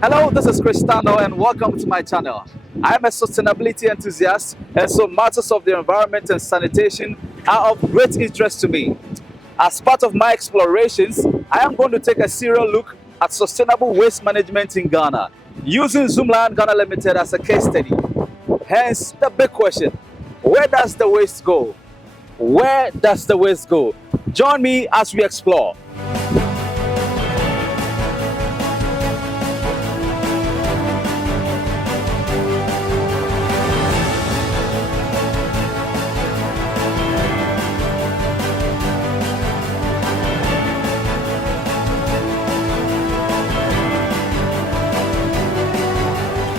Hello, this is Cristiano and welcome to my channel. I am a sustainability enthusiast and so matters of the environment and sanitation are of great interest to me. As part of my explorations, I am going to take a serial look at sustainable waste management in Ghana, using Zoomlion Ghana Limited as a case study. Hence, the big question, where does the waste go? Where does the waste go? Join me as we explore.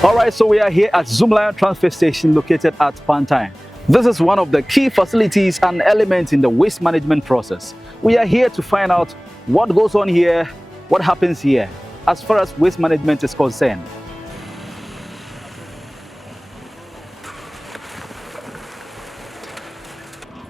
Alright, so we are here at Zoomlion transfer station located at Pantine. This is one of the key facilities and elements in the waste management process. We are here to find out what goes on here, what happens here, as far as waste management is concerned.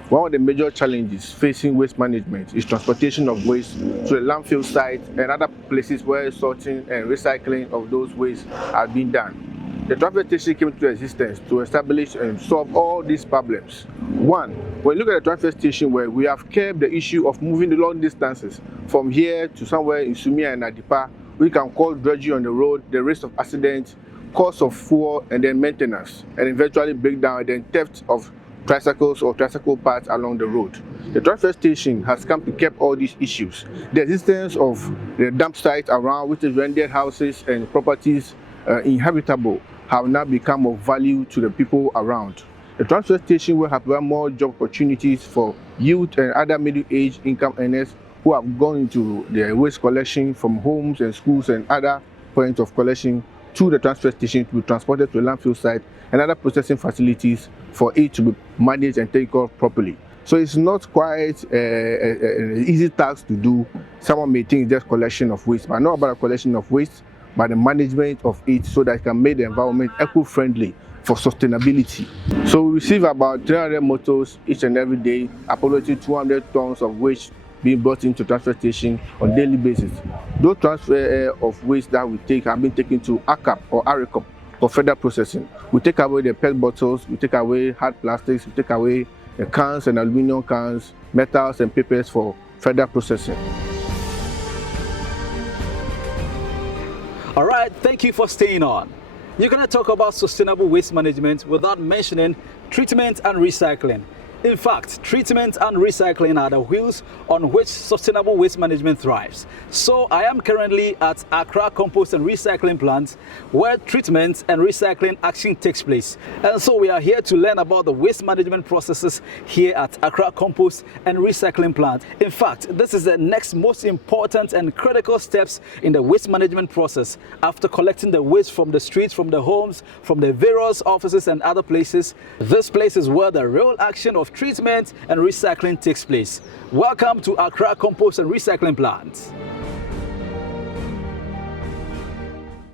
One of the major challenges facing waste management is transportation of waste to the landfill site and other places where sorting and recycling of those wastes are being done. The transfer station came into existence to establish and solve all these problems. One, when you look at the transfer station where we have kept the issue of moving the long distances from here to somewhere in Sumia and Adipa, we can cause drudgery on the road, the risk of accidents, cost of fuel and then maintenance, and eventually breakdown and then theft of tricycles or tricycle parts along the road. The transfer station has come to keep all these issues. The existence of the dump site around, which is rendered houses and properties inhabitable, have now become of value to the people around. The transfer station will have more job opportunities for youth and other middle-aged income earners who have gone into the waste collection from homes and schools and other points of collection to the transfer station to be transported to the landfill site and other processing facilities for it to be managed and taken care of properly. So it's not quite an easy task to do. Someone may think it's just collection of waste, but not about a collection of waste, but the management of it so that it can make the environment eco-friendly for sustainability. So we receive about 300 motors each and every day, approximately 200 tons of waste being brought into transfer station on a daily basis. Those transfer of waste that we take have been taken to ACAP or ARECOP for further processing. We take away the PET bottles, we take away hard plastics, we take away the cans and aluminum cans, metals and papers for further processing. All right, thank you for staying on. You're going to talk about sustainable waste management without mentioning treatment and recycling. In fact, treatment and recycling are the wheels on which sustainable waste management thrives. So I am currently at Accra Compost and Recycling Plant, where treatment and recycling action takes place. And so we are here to learn about the waste management processes here at Accra Compost and Recycling Plant. In fact, this is the next most important and critical steps in the waste management process. After collecting the waste from the streets, from the homes, from the various offices and other places, this place is where the real action of treatment and recycling takes place. Welcome to Accra Compost and Recycling Plant.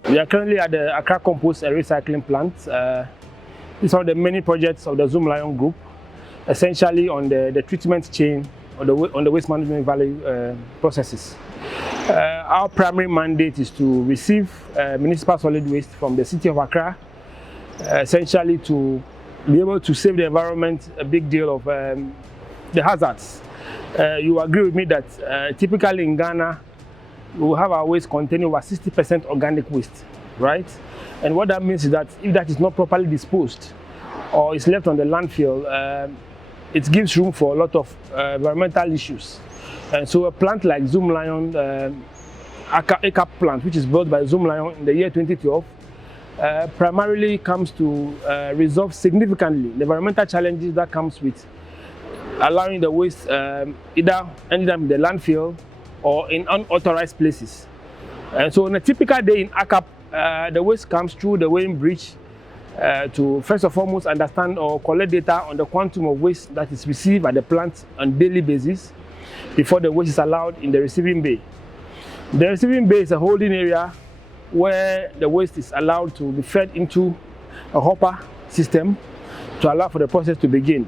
We are currently at the Accra Compost and Recycling Plant. It's one of the many projects of the Zoomlion Group, essentially on the treatment chain on the waste management value processes. Our primary mandate is to receive municipal solid waste from the city of Accra, essentially to be able to save the environment a big deal of the hazards. You agree with me that typically in Ghana, we will have our waste containing over 60% organic waste, right? And what that means is that if that is not properly disposed or is left on the landfill, it gives room for a lot of environmental issues. And so a plant like Zoomlion, ACAP plant, which is built by Zoomlion in the year 2012, primarily comes to resolve significantly the environmental challenges that comes with allowing the waste either ending up in the landfill or in unauthorized places. And so on a typical day in ACAP, the waste comes through the weighing bridge to first and foremost understand or collect data on the quantum of waste that is received at the plant on a daily basis before the waste is allowed in the receiving bay. The receiving bay is a holding area where the waste is allowed to be fed into a hopper system to allow for the process to begin.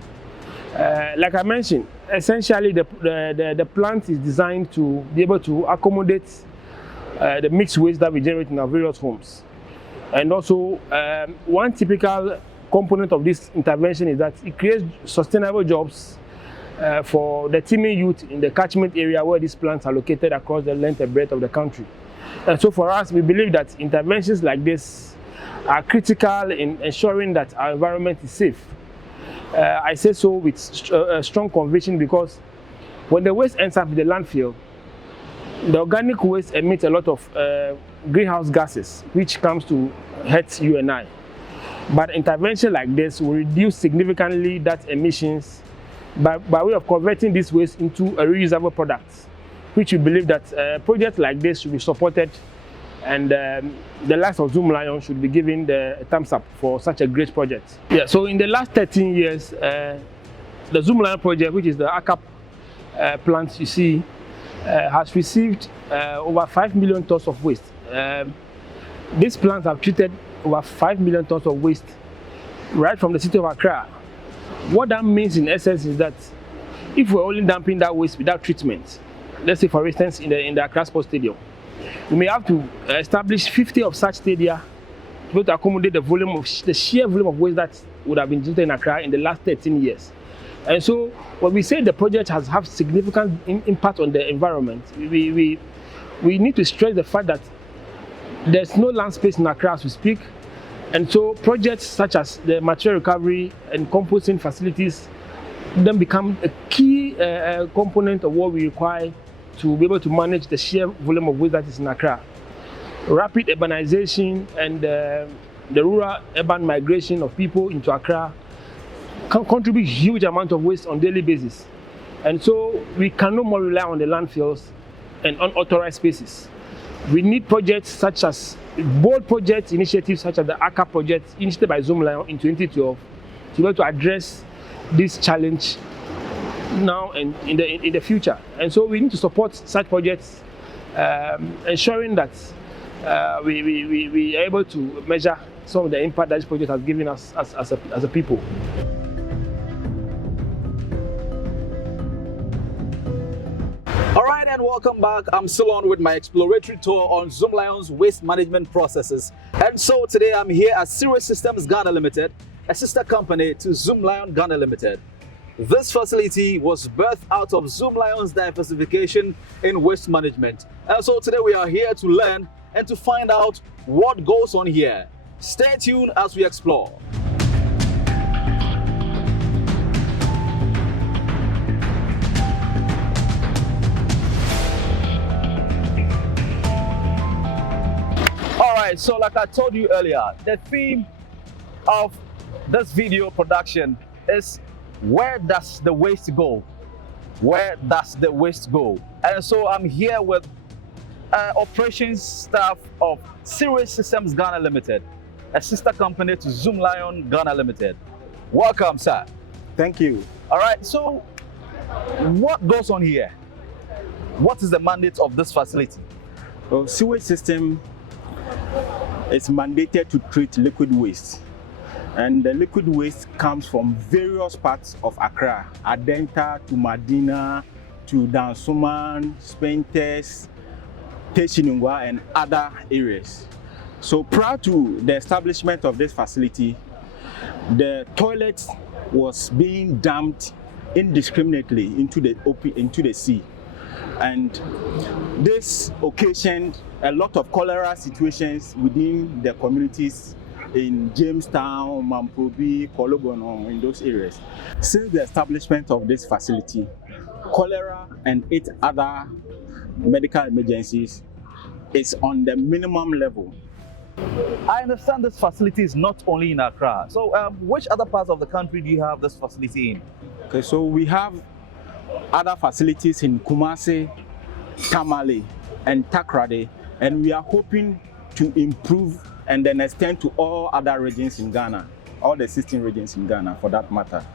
Like I mentioned, essentially the plant is designed to be able to accommodate the mixed waste that we generate in our various homes. And also, one typical component of this intervention is that it creates sustainable jobs for the teeming youth in the catchment area where these plants are located across the length and breadth of the country. And so for us, we believe that interventions like this are critical in ensuring that our environment is safe. I say so with strong conviction because when the waste ends up in the landfill, the organic waste emits a lot of greenhouse gases, which comes to hurt you and I. But intervention like this will reduce significantly that emissions by way of converting this waste into a reusable product, which we believe that projects like this should be supported, and the likes of Zoomlion should be given the thumbs up for such a great project. Yeah, so in the last 13 years, the Zoomlion project, which is the ACAP plant you see, has received over 5 million tons of waste. These plants have treated over 5 million tons of waste right from the city of Accra. What that means in essence is that if we're only dumping that waste without treatment, let's say for instance in the Accra Sports Stadium, we may have to establish 50 of such stadia to be able to accommodate the sheer volume of waste that would have been generated in Accra in the last 13 years. And so when we say the project has had significant impact on the environment, we need to stress the fact that there's no land space in Accra as we speak. And so projects such as the material recovery and composting facilities then become a key component of what we require to be able to manage the sheer volume of waste that is in Accra. Rapid urbanization and the rural-urban migration of people into Accra can contribute huge amount of waste on a daily basis. And so we can no more rely on the landfills and unauthorized spaces. We need projects such as bold project initiatives such as the ACAP project initiated by Zoomlion in 2012 to be able to address this challenge now and in the future. And so we need to support such projects, ensuring that we are able to measure some of the impact that this project has given us as a people. Alright, and welcome back. I'm still on with my exploratory tour on Zoomlion's waste management processes. And so today I'm here at Sirius Ghana Limited, a sister company to Zoomlion Ghana Limited. This facility was birthed out of Zoomlion's diversification in waste management. And so today we are here to learn and to find out what goes on here. Stay tuned as we explore. Alright, so like I told you earlier, the theme of this video production is where does the waste go? Where does the waste go? And so I'm here with operations staff of Sirius Systems Ghana Limited, a sister company to Zoomlion Ghana Limited. Welcome, sir. Thank you. All right, so what goes on here? What is the mandate of this facility? Well, sewage system is mandated to treat liquid waste. And the liquid waste comes from various parts of Accra, Adenta to Madina to Dansoman, Spentes, Teshinungwa, and other areas. So prior to the establishment of this facility, the toilet was being dumped indiscriminately into the sea. And this occasioned a lot of cholera situations within the communities in Jamestown, Mamprobi, Kolobono, in those areas. Since the establishment of this facility, cholera and 8 other medical emergencies is on the minimum level. I understand this facility is not only in Accra. So which other parts of the country do you have this facility in? Okay, so we have other facilities in Kumasi, Tamale, and Takrade, and we are hoping to improve and then extend to all other regions in Ghana, all the 16 regions in Ghana for that matter.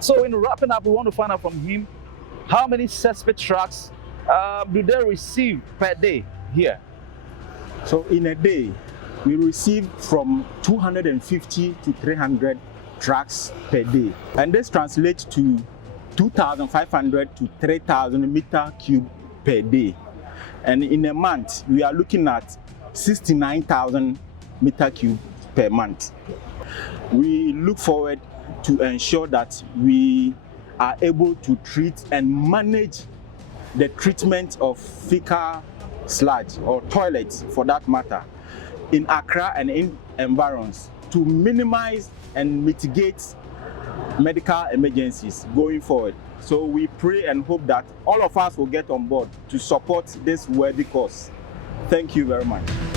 So in wrapping up, we want to find out from him, how many cesspit trucks do they receive per day here? So in a day, we receive from 250 to 300 trucks per day. And this translates to 2,500 to 3,000 meter cube per day. And in a month, we are looking at 69,000 meter cube per month. We look forward to ensure that we are able to treat and manage the treatment of fecal sludge or toilets for that matter in Accra and in environs to minimize and mitigate medical emergencies going forward. So we pray and hope that all of us will get on board to support this worthy cause. Thank you very much.